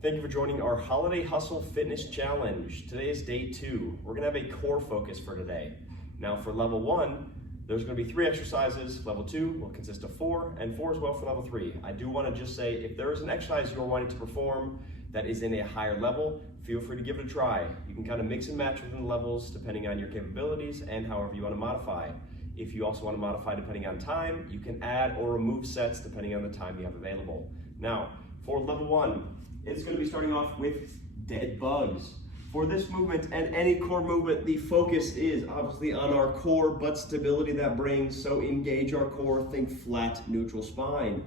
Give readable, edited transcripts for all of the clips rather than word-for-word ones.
Thank you for joining our Holiday Hustle Fitness Challenge. Today is day 2. We're gonna have a core focus for today. Now for level 1, there's gonna be 3 exercises. Level 2 will consist of 4, and 4 as well for level 3. I do wanna just say, if there is an exercise you're wanting to perform that is in a higher level, feel free to give it a try. You can kind of mix and match within the levels depending on your capabilities and however you wanna modify. If you also wanna modify depending on time, you can add or remove sets depending on the time you have available. Now, for level 1, it's going to be starting off with dead bugs. For this movement and any core movement, the focus is obviously on our core, but stability that brings. So engage our core, think flat, neutral spine.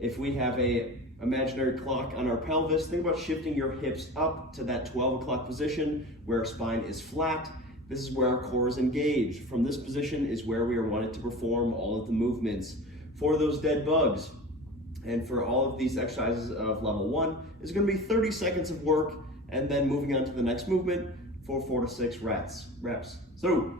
If we have a imaginary clock on our pelvis, think about shifting your hips up to that 12 o'clock position where our spine is flat. This is where our core is engaged. From this position is where we are wanted to perform all of the movements. For those dead bugs, and for all of these exercises of level 1, it's going to be 30 seconds of work, and then moving on to the next movement for 4 to 6 reps. So,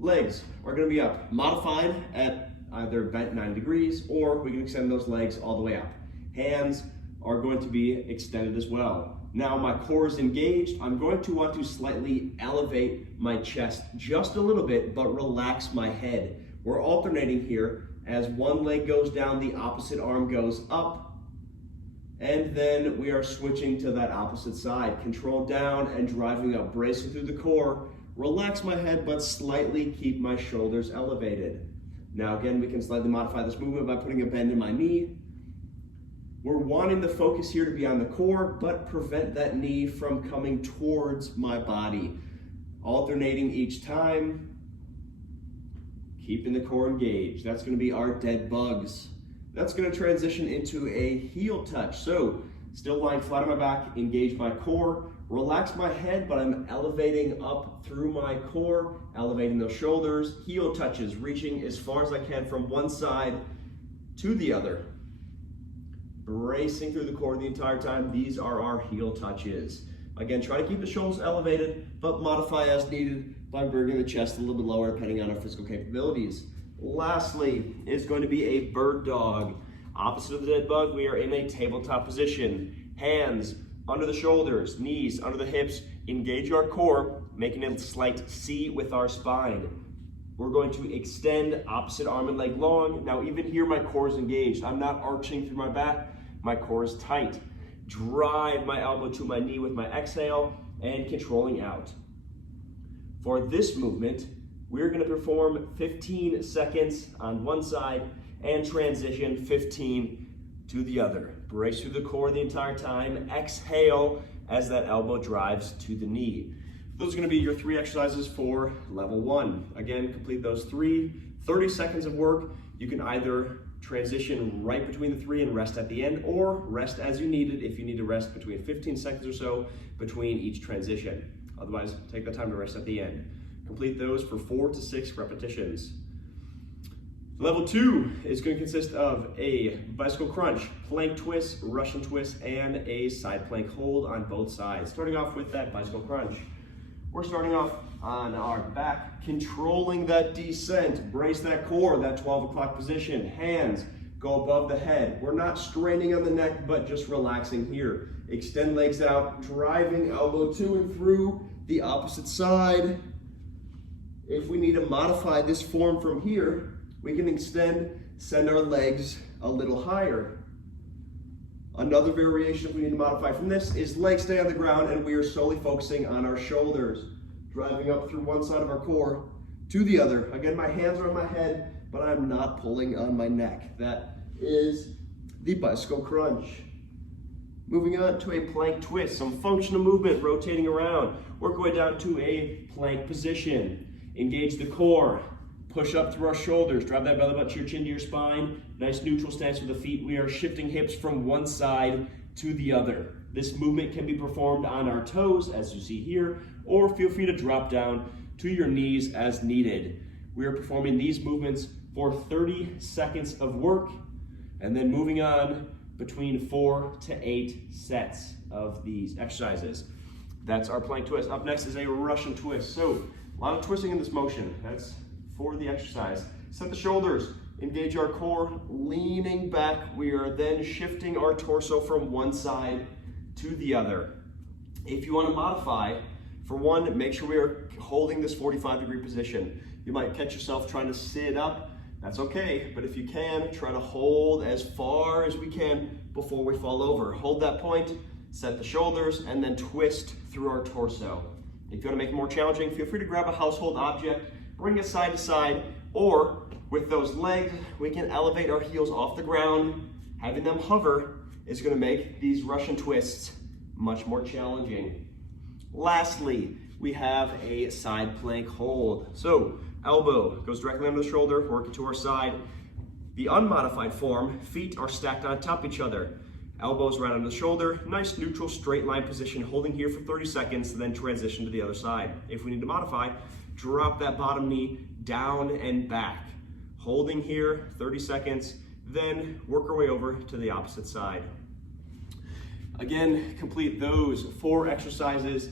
legs are going to be up, modified at either bent 90 degrees, or we can extend those legs all the way up. Hands are going to be extended as well. Now my core is engaged. I'm going to want to slightly elevate my chest just a little bit, but relax my head. We're alternating here. As one leg goes down, the opposite arm goes up, and then we are switching to that opposite side. Control down and driving up, bracing through the core. Relax my head, but slightly keep my shoulders elevated. Now again, we can slightly modify this movement by putting a bend in my knee. We're wanting the focus here to be on the core, but prevent that knee from coming towards my body. Alternating each time. Keeping the core engaged. That's going to be our dead bugs. That's going to transition into a heel touch. So, still lying flat on my back, engage my core, relax my head, but I'm elevating up through my core, elevating those shoulders, heel touches, reaching as far as I can from one side to the other. Bracing through the core the entire time. These are our heel touches. Again, try to keep the shoulders elevated, but modify as needed by bringing the chest a little bit lower depending on our physical capabilities. Lastly, is going to be a bird dog. Opposite of the dead bug, we are in a tabletop position. Hands under the shoulders, knees under the hips, engage our core, making a slight C with our spine. We're going to extend opposite arm and leg long. Now even here my core is engaged. I'm not arching through my back, my core is tight. Drive my elbow to my knee with my exhale and controlling out. For this movement, we're going to perform 15 seconds on one side and transition 15 to the other. Brace through the core the entire time. Exhale as that elbow drives to the knee. Those are going to be your 3 exercises for level 1. Again, complete those 30 seconds of work. You can either transition right between the 3 and rest at the end, or rest as you need it if you need to rest between 15 seconds or so between each transition. Otherwise, take the time to rest at the end. Complete those for 4 to 6 repetitions. Level 2 is going to consist of a bicycle crunch, plank twist, Russian twist, and a side plank hold on both sides. Starting off with that bicycle crunch. We're starting off on our back, controlling that descent. Brace that core, that 12 o'clock position. Hands go above the head. We're not straining on the neck, but just relaxing here. Extend legs out, driving elbow to and through the opposite side. If we need to modify this form from here, we can extend, send our legs a little higher. Another variation if we need to modify from this is legs stay on the ground and we are solely focusing on our shoulders. Driving up through one side of our core to the other. Again, my hands are on my head, but I'm not pulling on my neck. That is the bicycle crunch. Moving on to a plank twist, some functional movement, rotating around. Work our way down to a plank position. Engage the core, push up through our shoulders, drive that belly button to your chin to your spine. Nice neutral stance with the feet. We are shifting hips from one side to the other. This movement can be performed on our toes, as you see here, or feel free to drop down to your knees as needed. We are performing these movements for 30 seconds of work, and then moving on between 4 to 8 sets of these exercises. That's our plank twist. Up next is a Russian twist. So a lot of twisting in this motion. That's for the exercise. Set the shoulders, engage our core, leaning back. We are then shifting our torso from one side to the other. If you want to modify, for one, make sure we are holding this 45-degree position. You might catch yourself trying to sit up. That's okay, but if you can, try to hold as far as we can before we fall over. Hold that point, set the shoulders, and then twist through our torso. If you want to make it more challenging, feel free to grab a household object, bring it side to side, or with those legs, we can elevate our heels off the ground. Having them hover is going to make these Russian twists much more challenging. Lastly, we have a side plank hold. So elbow goes directly under the shoulder, working to our side. The unmodified form, feet are stacked on top of each other. Elbows right under the shoulder, nice neutral straight line position, holding here for 30 seconds, then transition to the other side. If we need to modify, drop that bottom knee down and back. Holding here, 30 seconds, then work our way over to the opposite side. Again, complete those 4 exercises,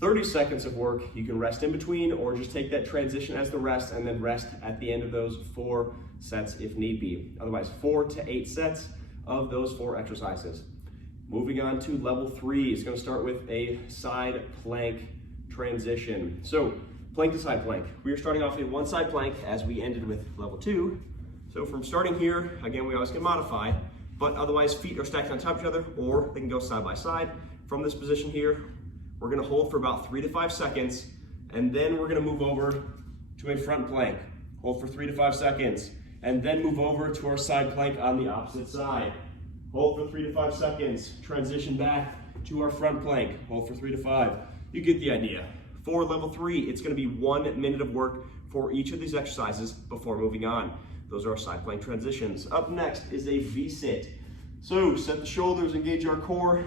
30 seconds of work. You can rest in between or just take that transition as the rest and then rest at the end of those 4 sets if need be. Otherwise, 4 to 8 sets of those 4 exercises. Moving on to level 3, it's going to start with a side plank transition. So plank to side plank. We are starting off in one side plank as we ended with level 2. So from starting here, again, we always can modify, but otherwise feet are stacked on top of each other or they can go side by side. From this position here, we're going to hold for about 3 to 5 seconds, and then we're going to move over to a front plank. Hold for 3 to 5 seconds, and then move over to our side plank on the opposite side. Hold for 3 to 5 seconds, transition back to our front plank. Hold for 3 to 5. You get the idea. For level 3, it's going to be 1 minute of work for each of these exercises before moving on. Those are our side plank transitions. Up next is a V-sit. So set the shoulders, engage our core.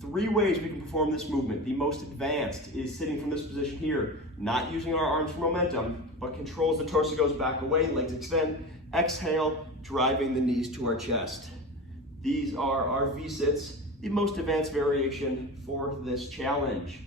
3 ways we can perform this movement. The most advanced is sitting from this position here, not using our arms for momentum, but controls the torso goes back away, legs extend. Exhale, driving the knees to our chest. These are our V-sits, the most advanced variation for this challenge.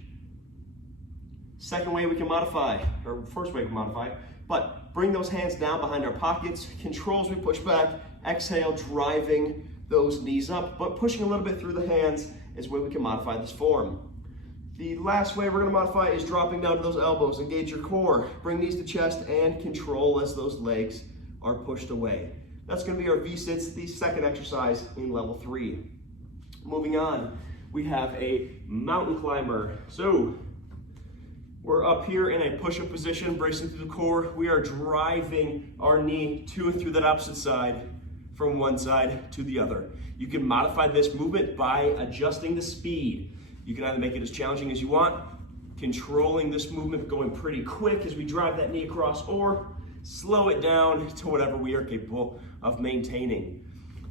Second way we can modify, or first way we can modify, but bring those hands down behind our pockets, controls we push back, exhale, driving those knees up, but pushing a little bit through the hands is where we can modify this form. The last way we're going to modify is dropping down to those elbows. Engage your core, bring knees to chest, and control as those legs are pushed away. That's going to be our V-sits, the second exercise in level 3. Moving on, we have a mountain climber. So we're up here in a push-up position, bracing through the core. We are driving our knee to and through that opposite side, from one side to the other. You can modify this movement by adjusting the speed. You can either make it as challenging as you want, controlling this movement, going pretty quick as we drive that knee across, or slow it down to whatever we are capable of maintaining.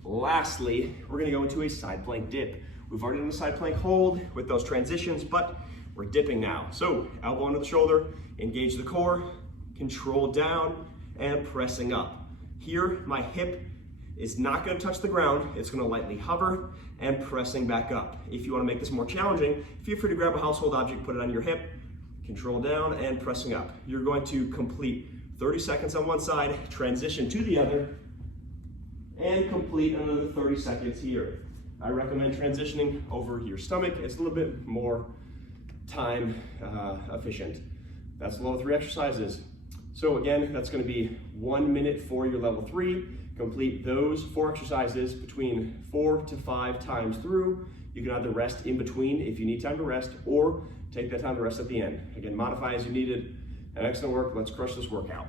Lastly, we're gonna go into a side plank dip. We've already done the side plank hold with those transitions, but we're dipping now. So elbow under the shoulder, engage the core, control down, and pressing up. Here, my hip is not going to touch the ground. It's going to lightly hover and pressing back up. If you want to make this more challenging, feel free to grab a household object, put it on your hip, control down and pressing up. You're going to complete 30 seconds on one side, transition to the other, and complete another 30 seconds here. I recommend transitioning over your stomach. It's a little bit more time efficient. That's the level 3 exercises. So again, that's going to be 1 minute for your level 3. Complete those 4 exercises between 4 to 5 times through. You can either rest in between if you need time to rest, or take that time to rest at the end. Again, modify as you needed. And excellent work. Let's crush this workout.